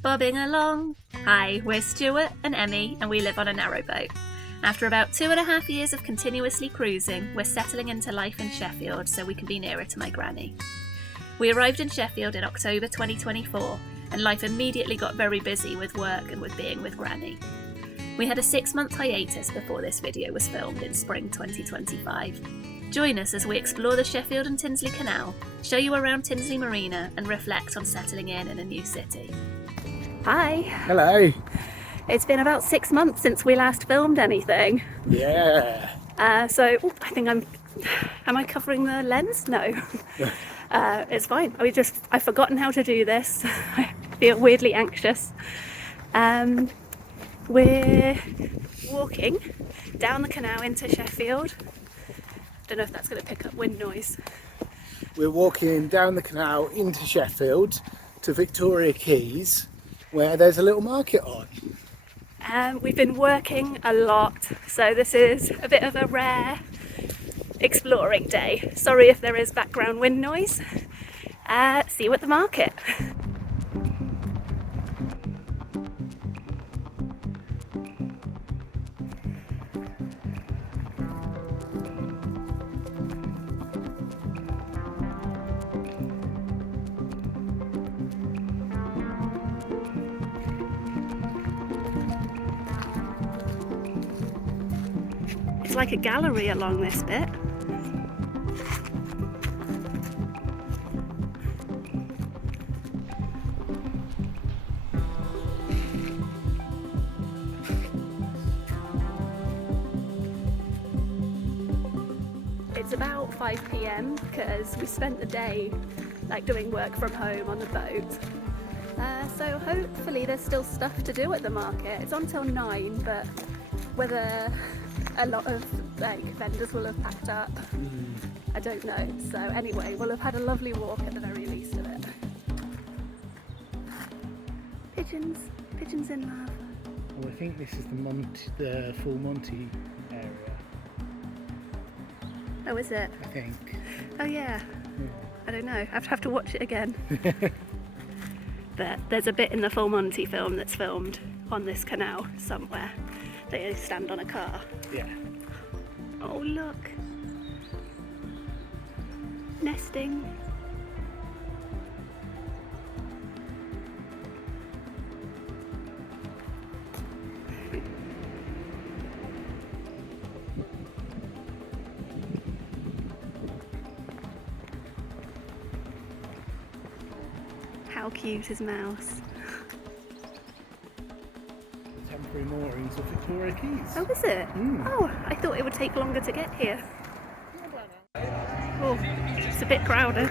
Bobbing along. Hi, we're Stuart and Emmie and we live on a narrowboat. After about 2.5 years of continuously cruising, we're settling into life in Sheffield so we can be nearer to my granny. We arrived in Sheffield in October 2024 and life immediately got very busy with work and with being with granny. We had a 6-month hiatus before this video was filmed in spring 2025. Join us as we explore the Sheffield and Tinsley Canal, show you around Tinsley Marina and reflect on settling in a new city. Hi! Hello! It's been about 6 months since we last filmed anything. Yeah! I think am I covering the lens? No. It's fine. I've forgotten how to do this. I feel weirdly anxious. We're walking down the canal into Sheffield. Don't know if that's going to pick up wind noise. We're walking down the canal into Sheffield to Victoria Quays, where there's a little market on. We've been working a lot, so this is a bit of a rare exploring day. Sorry if there is background wind noise. See you at the market. It's like a gallery along this bit. It's about 5 PM because we spent the day doing work from home on the boat. So hopefully there's still stuff to do at the market. It's on till 9, but whether a lot of vendors will have packed up, I don't know. So anyway, we'll have had a lovely walk at the very least of it. Pigeons in love. Well, I think this is the full Monty area. Oh, is it? I think. Oh yeah. I don't know. I'd have to watch it again. But there's a bit in the Full Monty film that's filmed on this canal somewhere. They stand on a car. Yeah. Oh look. Nesting. How cute is Mouse? Temporary moorings of Victoria Quays. Oh, is it? Oh, I thought it would take longer to get here. Oh, it's a bit crowded.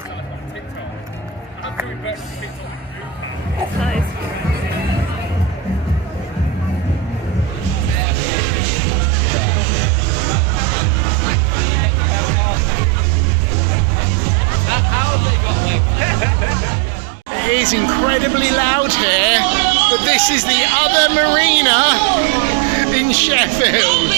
It is incredibly loud here, but this is the other marina in Sheffield.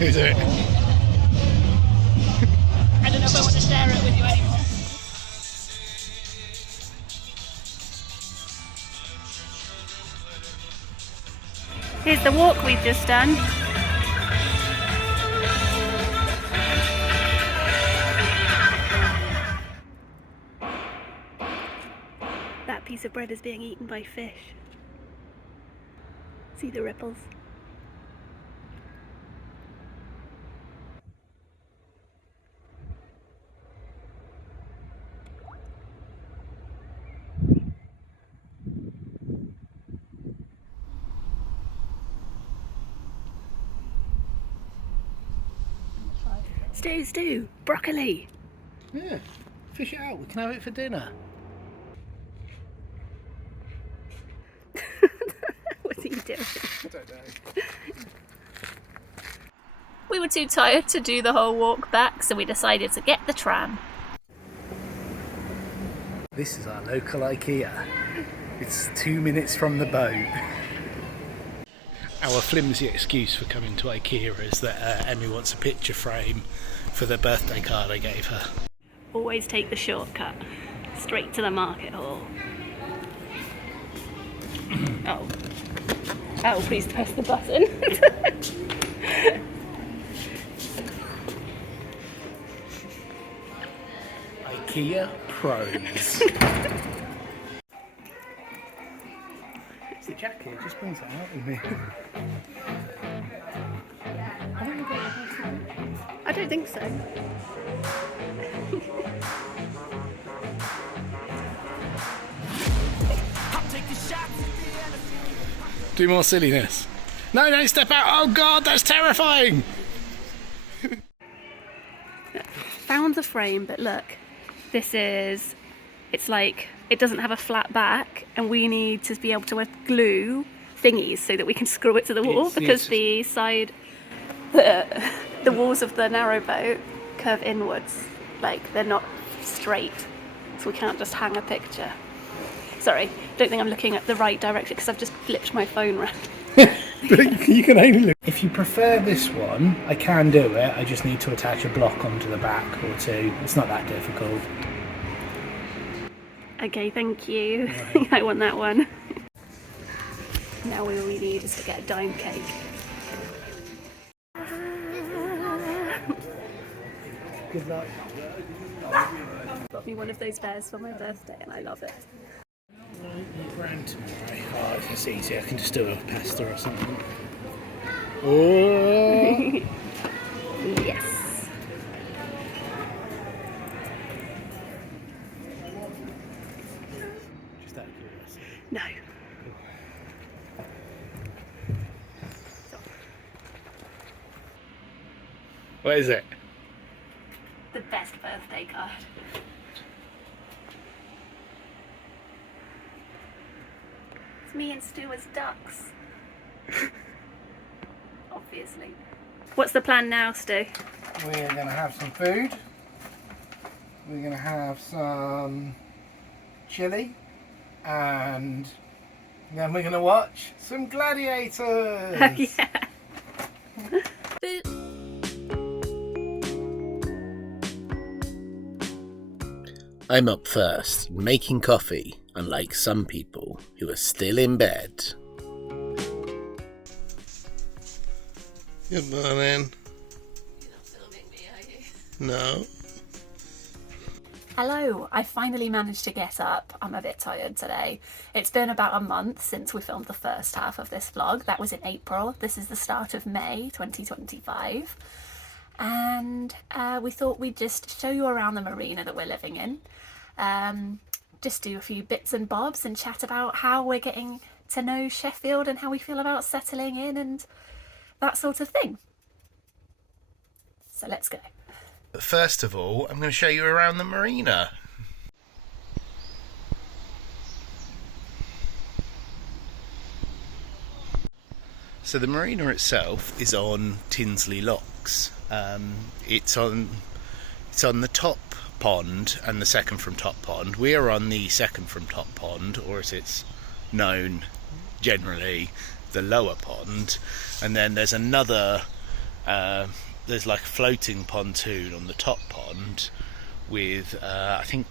Is it? I don't know if I want to share it with you anymore. Here's the walk we've just done. That piece of bread is being eaten by fish. See the ripples? Stew, broccoli. Yeah, fish it out. We can have it for dinner. What's he doing? I don't know. We were too tired to do the whole walk back, so we decided to get the tram. This is our local IKEA. It's 2 minutes from the boat. Our flimsy excuse for coming to IKEA is that Emmy wants a picture frame for the birthday card I gave her. Always take the shortcut, straight to the market hall. Oh, please press the button. IKEA Pros. It's the jacket, it just brings it out with me. I don't think so. Do more silliness. No, don't step out. Oh God, that's terrifying. Found the frame, but look, it's like, it doesn't have a flat back, and we need to be able to glue thingies so that we can screw it to the wall, because the walls of the narrowboat curve inwards, like they're not straight, so we can't just hang a picture. Sorry, don't think I'm looking at the right direction because I've just flipped my phone around. You can only look. If you prefer this one, I can do it. I just need to attach a block onto the back or two. It's not that difficult. Okay, thank you. Right. I want that one. Now all we need is to get a dime cake. Good luck. Got me one of those bears for my birthday and I love it. Grand tomorrow. Oh, it's easy. I can just do a pasta or something. Oh! Yes! Just out of curiosity. No. What is it? The best birthday card. It's me and Stuart's ducks. Obviously. What's the plan now, Stu? We're going to have some food. We're going to have some chili. And then we're going to watch some gladiators. Yeah. I'm up first, making coffee, unlike some people who are still in bed. Good morning. You're not filming me, are you? No. Hello, I finally managed to get up. I'm a bit tired today. It's been about a month since we filmed the first half of this vlog. That was in April. This is the start of May 2025. And we thought we'd just show you around the marina that we're living in. Just do a few bits and bobs and chat about how we're getting to know Sheffield and how we feel about settling in and that sort of thing. So let's go. But first of all, I'm going to show you around the marina. So the marina itself is on Tinsley Locks. It's on the top pond and the second from top pond. We are on the second from top pond, or as it's known generally, the lower pond. And then there's another, there's like a floating pontoon on the top pond with I think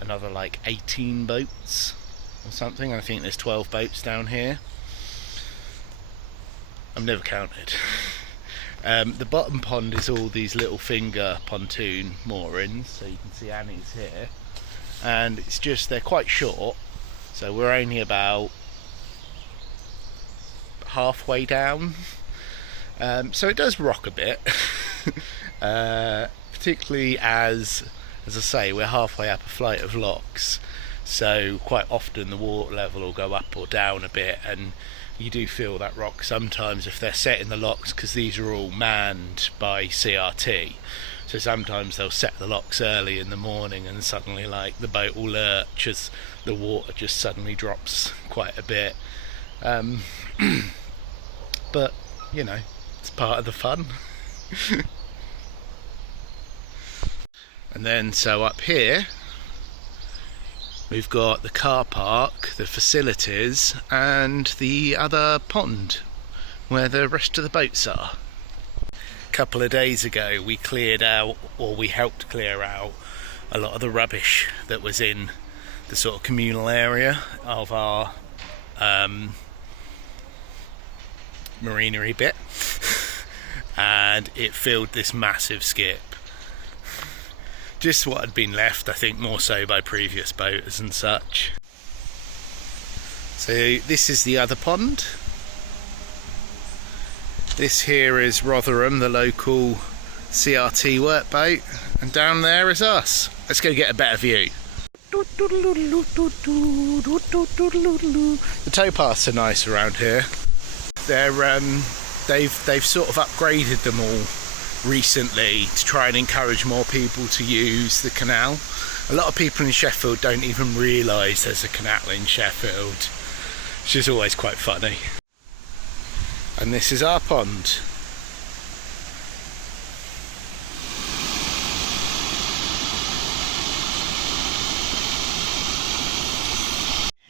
another like 18 boats or something. I think there's 12 boats down here. I've never counted. The bottom pond is all these little finger pontoon moorings, so you can see Annie's here, and it's just, they're quite short, so we're only about halfway down, so it does rock a bit, particularly as I say, we're halfway up a flight of locks, so quite often the water level will go up or down a bit, and you do feel that rock sometimes if they're setting the locks, because these are all manned by CRT, so sometimes they'll set the locks early in the morning and suddenly like the boat will lurch as the water just suddenly drops quite a bit, but you know, it's part of the fun. And then so up here We've got the car park, the facilities, and the other pond where the rest of the boats are. A couple of days ago we cleared out, or we helped clear out, a lot of the rubbish that was in the sort of communal area of our marinery bit, and it filled this massive skip. Just what had been left, I think, more so by previous boaters and such. So this is the other pond. This here is Rotherham, the local CRT workboat, and down there is us. Let's go get a better view. The towpaths are nice around here. They've sort of upgraded them all recently to try and encourage more people to use the canal. A lot of people in Sheffield don't even realise there's a canal in Sheffield, which is always quite funny. And this is our pond.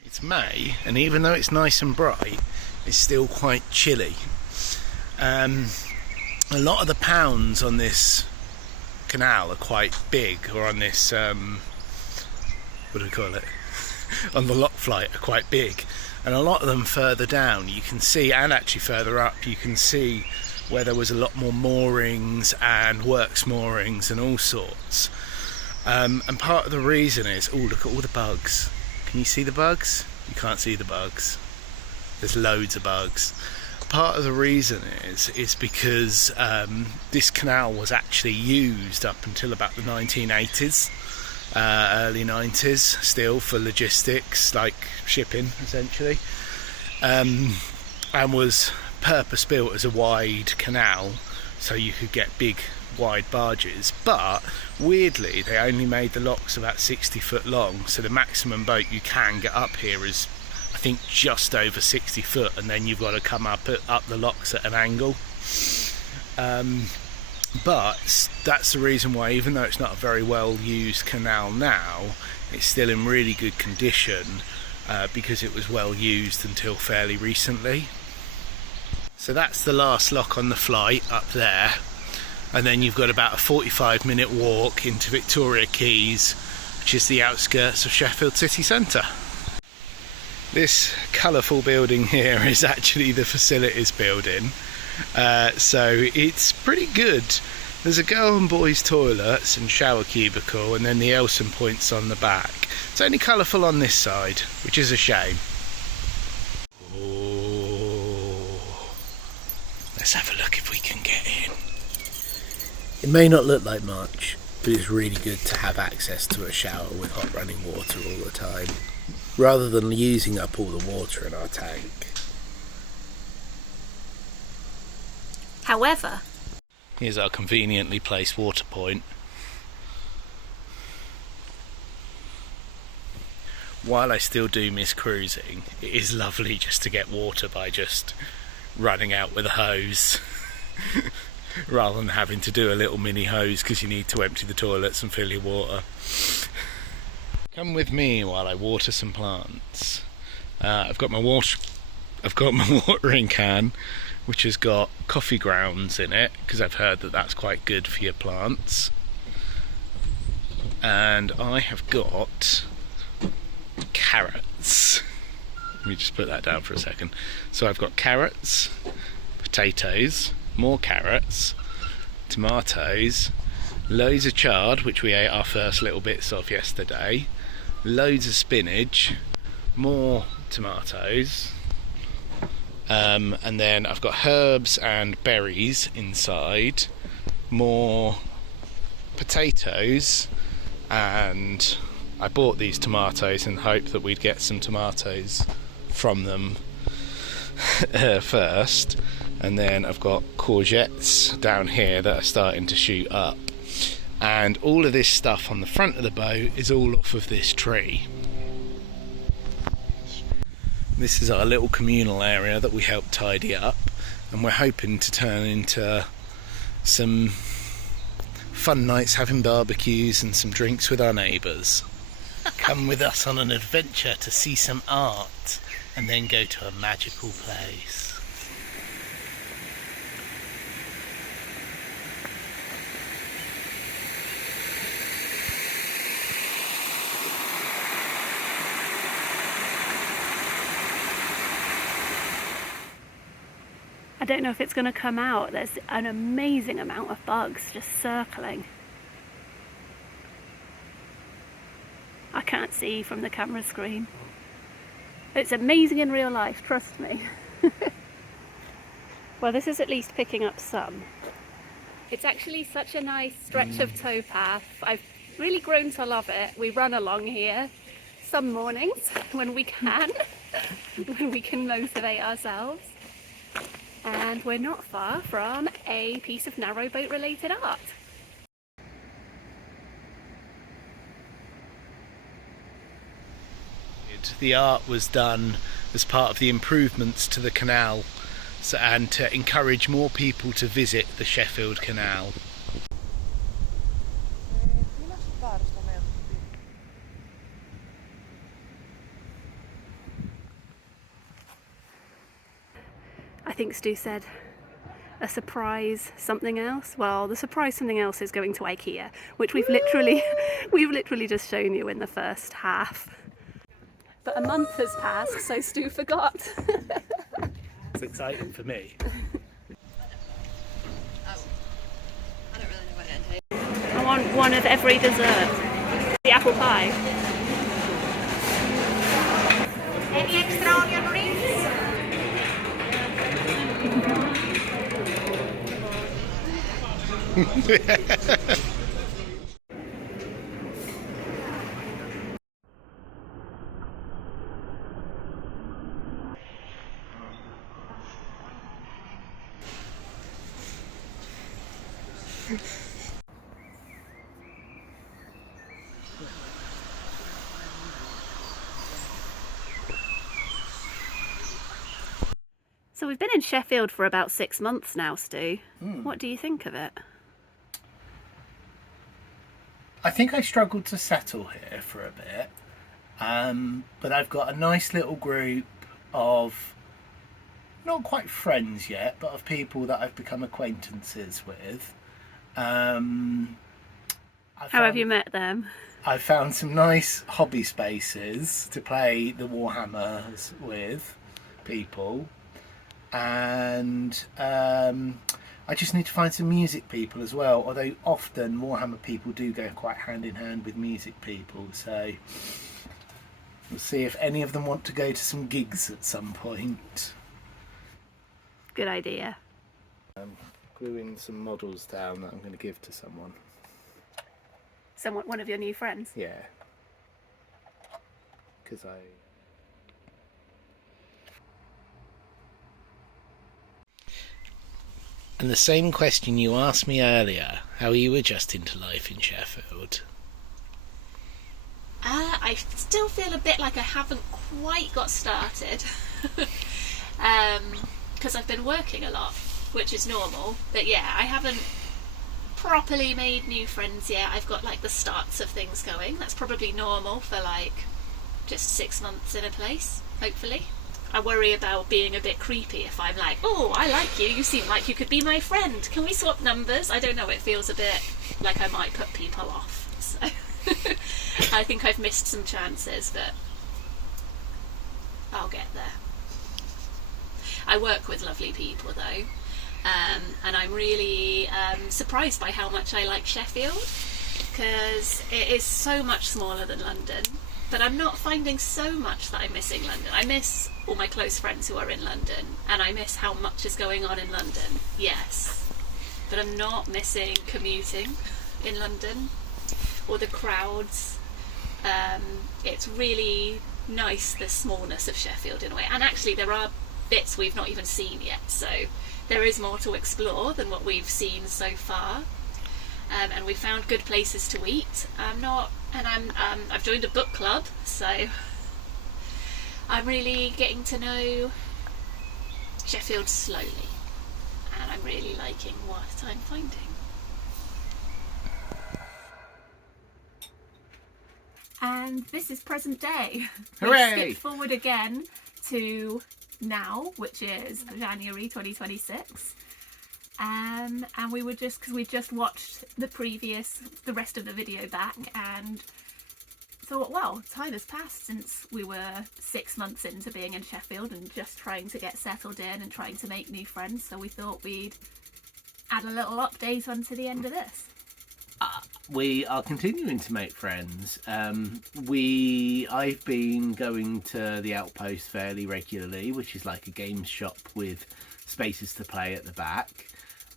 It's May, and even though it's nice and bright, it's still quite chilly. A lot of the pounds on this canal are quite big, or on this, what do we call it? On the lock flight are quite big. And a lot of them further down you can see, and actually further up you can see where there was a lot more moorings and works moorings and all sorts. And part of the reason is, oh, look at all the bugs. Can you see the bugs? You can't see the bugs. There's loads of bugs. Part of the reason is because this canal was actually used up until about the 1980s, early 90s, still for logistics, like shipping essentially, and was purpose built as a wide canal so you could get big wide barges. But weirdly they only made the locks about 60 foot long, so the maximum boat you can get up here is, I think, just over 60 foot, and then you've got to come up the locks at an angle. But that's the reason why, even though it's not a very well used canal now, it's still in really good condition, because it was well used until fairly recently. So that's the last lock on the flight up there, and then you've got about a 45-minute walk into Victoria Quays, which is the outskirts of Sheffield city centre. This colourful building here is actually the facilities building, so it's pretty good. There's a girl and boys toilets and shower cubicle, and then the Elson points on the back. It's only colourful on this side, which is a shame. Oh, let's have a look if we can get in. It may not look like much, but it's really good to have access to a shower with hot running water all the time, rather than using up all the water in our tank. However, here's our conveniently placed water point. While I still do miss cruising, it is lovely just to get water by just running out with a hose rather than having to do a little mini hose because you need to empty the toilets and fill your water. Come with me while I water some plants. I've got my watering can, which has got coffee grounds in it, because I've heard that that's quite good for your plants. And I have got carrots. Let me just put that down for a second. So I've got carrots, potatoes, more carrots, tomatoes, loads of chard, which we ate our first little bits of yesterday, loads of spinach, more tomatoes, and then I've got herbs and berries inside, more potatoes, and I bought these tomatoes in the hope that we'd get some tomatoes from them first, and then I've got courgettes down here that are starting to shoot up, and all of this stuff on the front of the boat is all off of this tree. This is our little communal area that we helped tidy up, and we're hoping to turn into some fun nights having barbecues and some drinks with our neighbours. Come with us on an adventure to see some art and then go to a magical place. I don't know if it's going to come out. There's an amazing amount of bugs just circling. I can't see from the camera screen. It's amazing in real life, trust me. Well, this is at least picking up some. It's actually such a nice stretch of towpath. I've really grown to love it. We run along here some mornings when we can, when we can motivate ourselves. And we're not far from a piece of narrowboat related art. The art was done as part of the improvements to the canal, and to encourage more people to visit the Sheffield Canal. I think Stu said a surprise something else. Well, the surprise something else is going to IKEA, which we've literally just shown you in the first half. But a month has passed, so Stu forgot. It's exciting for me. I don't really know what it entails. I want one of every dessert. The apple pie. Any extra onion rings? So we've been in Sheffield for about 6 months now, Stu. What do you think of it? I think I struggled to settle here for a bit, but I've got a nice little group of, not quite friends yet, but of people that I've become acquaintances with. How have you met them? I found some nice hobby spaces to play the Warhammers with people, and I just need to find some music people as well, although often Warhammer people do go quite hand in hand with music people, so we'll see if any of them want to go to some gigs at some point. Good idea. I'm gluing some models down that I'm going to give to someone. One of your new friends? Yeah. Because And the same question you asked me earlier, how are you adjusting to life in Sheffield? I still feel a bit like I haven't quite got started. Because I've been working a lot, which is normal. But yeah, I haven't properly made new friends yet. I've got like the starts of things going. That's probably normal for like just 6 months in a place, hopefully. I worry about being a bit creepy if I'm like, oh, I like you, you seem like you could be my friend, can we swap numbers? I don't know, it feels a bit like I might put people off, so I think I've missed some chances, but I'll get there. I work with lovely people though, and I'm really surprised by how much I like Sheffield, because it is so much smaller than London. But I'm not finding so much that I'm missing London. I miss all my close friends who are in London, and I miss how much is going on in London, yes. But I'm not missing commuting in London, or the crowds. It's really nice, the smallness of Sheffield in a way. And actually there are bits we've not even seen yet, so there is more to explore than what we've seen so far. And we found good places to eat. I've joined a book club, so I'm really getting to know Sheffield slowly, and I'm really liking what I'm finding. And this is present day. Hooray! We skip forward again to now, which is January 2026. And we were just, because we just watched the rest of the video back and thought, well, time has passed since we were 6 months into being in Sheffield and just trying to get settled in and trying to make new friends. So we thought we'd add a little update onto the end of this. We are continuing to make friends. I've been going to the Outpost fairly regularly, which is like a games shop with spaces to play at the back.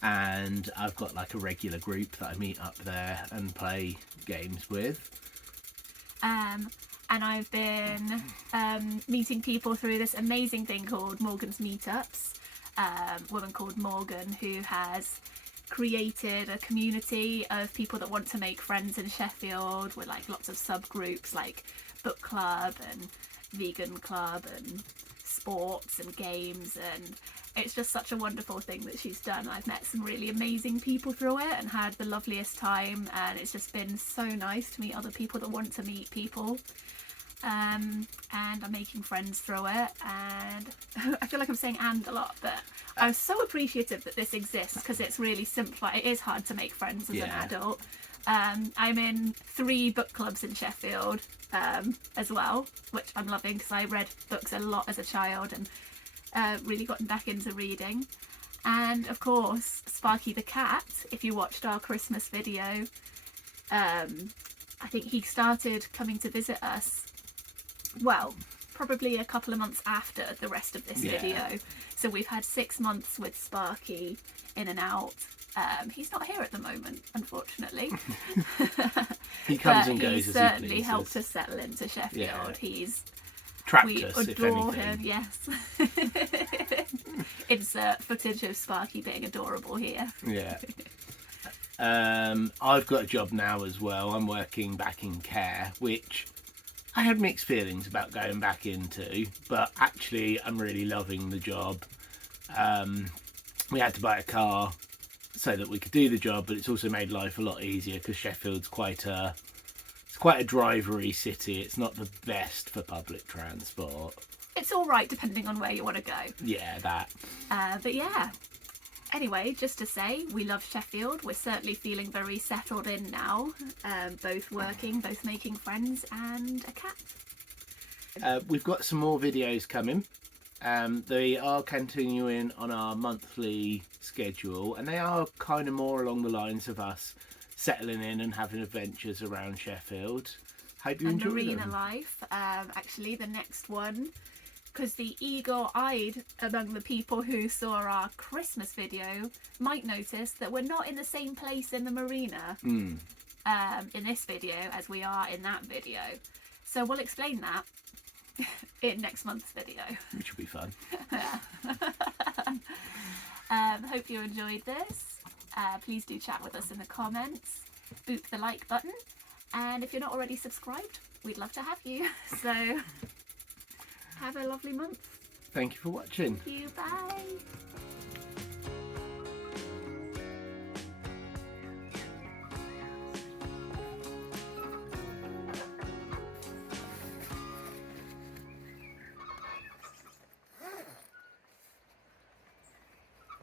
And I've got like a regular group that I meet up there and play games with. And I've been meeting people through this amazing thing called Morgan's Meetups. A woman called Morgan who has created a community of people that want to make friends in Sheffield with like lots of subgroups like book club and vegan club and sports and games, and it's just such a wonderful thing that she's done. I've met some really amazing people through it and had the loveliest time, and it's just been so nice to meet other people that want to meet people. And I'm making friends through it, and I feel like I'm saying "and" a lot, but I'm so appreciative that this exists because it's really simple. It is hard to make friends as an adult. I'm in 3 book clubs in Sheffield as well, which I'm loving because I read books a lot as a child and really gotten back into reading. And of course, Sparky the cat, if you watched our Christmas video, I think he started coming to visit us, well, probably a couple of months after the rest of this video. So we've had 6 months with Sparky in and out. He's not here at the moment, unfortunately. He comes and goes as he certainly pleases. helped us settle into Sheffield. Yeah. He's Trapped we us, adore if anything. him, yes. Insert footage of Sparky being adorable here. Yeah. I've got a job now as well. I'm working back in care, which I had mixed feelings about going back into, but actually I'm really loving the job. We had to buy a car so that we could do the job, but it's also made life a lot easier because Sheffield's quite a drivery city. It's not the best for public transport. It's all right depending on where you want to go. Yeah, that. But yeah. Anyway, just to say, we love Sheffield. We're certainly feeling very settled in now. Both working, both making friends, and a cat. We've got some more videos coming. They are continuing on our monthly schedule, and they are kind of more along the lines of us settling in and having adventures around Sheffield. Hope you enjoy Marina them. life. Actually, the next one, because the eagle-eyed among the people who saw our Christmas video might notice that we're not in the same place in the marina in this video as we are in that video. So we'll explain that in next month's video. Which will be fun. Hope you enjoyed this. Please do chat with us in the comments. Boop the like button. And if you're not already subscribed, we'd love to have you. So have a lovely month. Thank you for watching. Thank you. Bye.